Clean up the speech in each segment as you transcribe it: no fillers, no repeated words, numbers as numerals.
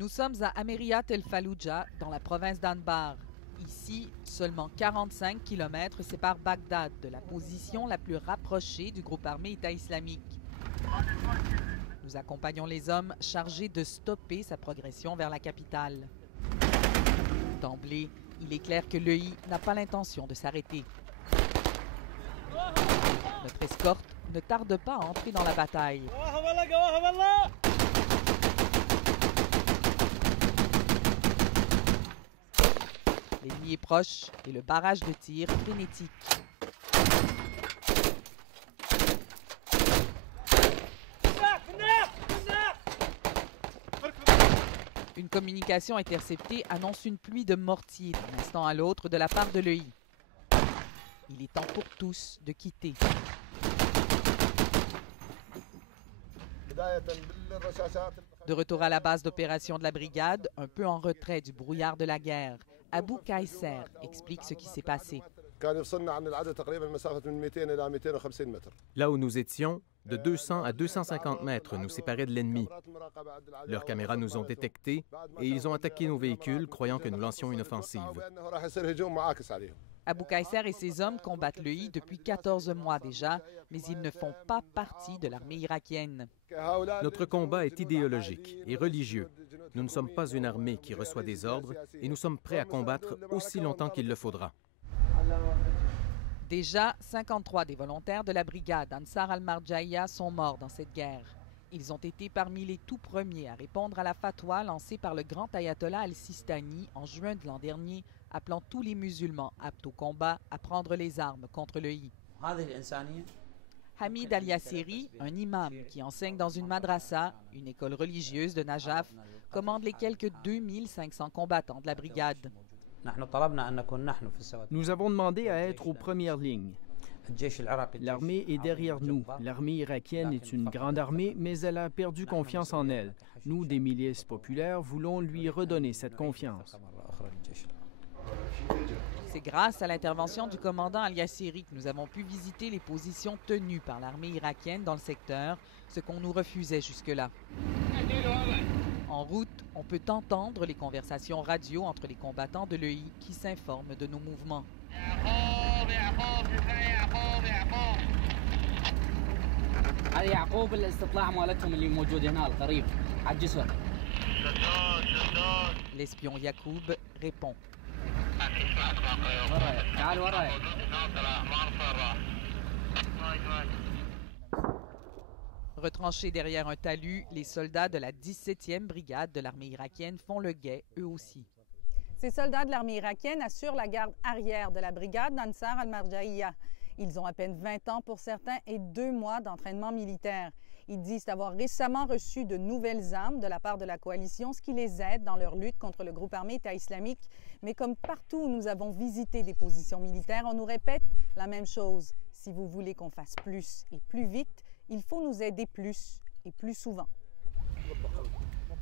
Nous sommes à Ameriyat El Fallujah, dans la province d'Anbar. Ici, seulement 45 km séparent Bagdad de la position la plus rapprochée du groupe armé État islamique. Nous accompagnons les hommes chargés de stopper sa progression vers la capitale. D'emblée, il est clair que l'EI n'a pas l'intention de s'arrêter. Notre escorte ne tarde pas à entrer dans la bataille. L'ennemi est proche et le barrage de tir frénétique. Une communication interceptée annonce une pluie de mortiers d'un instant à l'autre de la part de l'EI. Il est temps pour tous de quitter. De retour à la base d'opération de la brigade, un peu en retrait du brouillard de la guerre, Abou Kayser explique ce qui s'est passé. Là où nous étions, de 200 à 250 mètres nous séparaient de l'ennemi. Leurs caméras nous ont détectés et ils ont attaqué nos véhicules, croyant que nous lancions une offensive. Abou Kayser et ses hommes combattent l'EI depuis 14 mois déjà, mais ils ne font pas partie de l'armée irakienne. Notre combat est idéologique et religieux. Nous ne sommes pas une armée qui reçoit des ordres et nous sommes prêts à combattre aussi longtemps qu'il le faudra. Déjà, 53 des volontaires de la brigade Ansar al-Marjaïa sont morts dans cette guerre. Ils ont été parmi les tout premiers à répondre à la fatwa lancée par le grand ayatollah al-Sistani en juin de l'an dernier, appelant tous les musulmans aptes au combat à prendre les armes contre l'EI. Hamid al-Yassiri, un imam qui enseigne dans une madrasa, une école religieuse de Najaf, commande les quelques 2500 combattants de la brigade. Nous avons demandé à être aux premières lignes. L'armée est derrière nous. L'armée irakienne est une grande armée, mais elle a perdu confiance en elle. Nous, des milices populaires, voulons lui redonner cette confiance. C'est grâce à l'intervention du commandant al-Yassiri que nous avons pu visiter les positions tenues par l'armée irakienne dans le secteur, ce qu'on nous refusait jusque-là. En route, on peut entendre les conversations radio entre les combattants de l'EI qui s'informent de nos mouvements. L'espion Yacoub répond. Retranchés derrière un talus, les soldats de la 17e brigade de l'armée irakienne font le guet, eux aussi. Ces soldats de l'armée irakienne assurent la garde arrière de la brigade d'Ansar al-Marjaïa. Ils ont à peine 20 ans pour certains et 2 mois d'entraînement militaire. Ils disent avoir récemment reçu de nouvelles armes de la part de la coalition, ce qui les aide dans leur lutte contre le groupe armé État islamique. Mais comme partout où nous avons visité des positions militaires, on nous répète la même chose. Si vous voulez qu'on fasse plus et plus vite, il faut nous aider plus et plus souvent.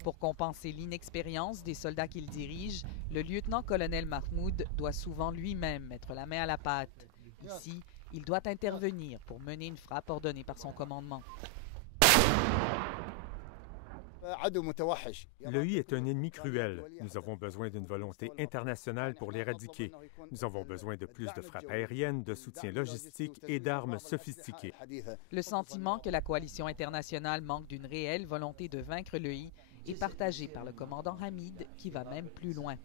Pour compenser l'inexpérience des soldats qu'il dirige, le lieutenant-colonel Mahmoud doit souvent lui-même mettre la main à la pâte. Ici, il doit intervenir pour mener une frappe ordonnée par son commandement. L'EI est un ennemi cruel. Nous avons besoin d'une volonté internationale pour l'éradiquer. Nous avons besoin de plus de frappes aériennes, de soutien logistique et d'armes sophistiquées. Le sentiment que la coalition internationale manque d'une réelle volonté de vaincre l'EI est partagé par le commandant Hamid, qui va même plus loin.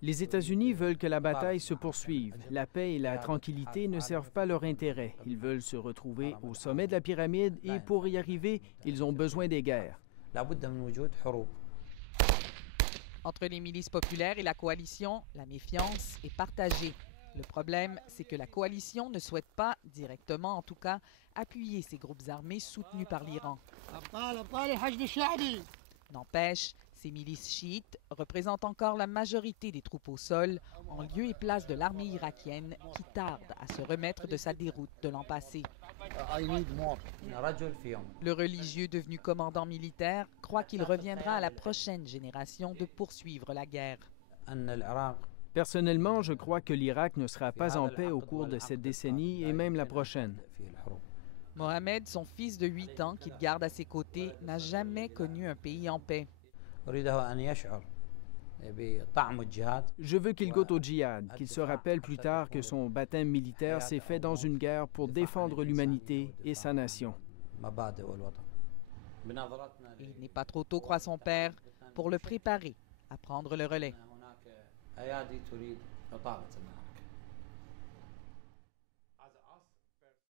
Les États-Unis veulent que la bataille se poursuive. La paix et la tranquillité ne servent pas leur intérêt. Ils veulent se retrouver au sommet de la pyramide et pour y arriver, ils ont besoin des guerres. Entre les milices populaires et la coalition, la méfiance est partagée. Le problème, c'est que la coalition ne souhaite pas, directement en tout cas, appuyer ces groupes armés soutenus par l'Iran. N'empêche, ces milices chiites représentent encore la majorité des troupes au sol, en lieu et place de l'armée irakienne qui tarde à se remettre de sa déroute de l'an passé. Le religieux devenu commandant militaire croit qu'il reviendra à la prochaine génération de poursuivre la guerre. Personnellement, je crois que l'Irak ne sera pas en paix au cours de cette décennie et même la prochaine. Mohamed, son fils de 8 ans qu'il garde à ses côtés, n'a jamais connu un pays en paix. Je veux qu'il goûte au djihad, qu'il se rappelle plus tard que son baptême militaire s'est fait dans une guerre pour défendre l'humanité et sa nation. Il n'est pas trop tôt, croit son père, pour le préparer à prendre le relais.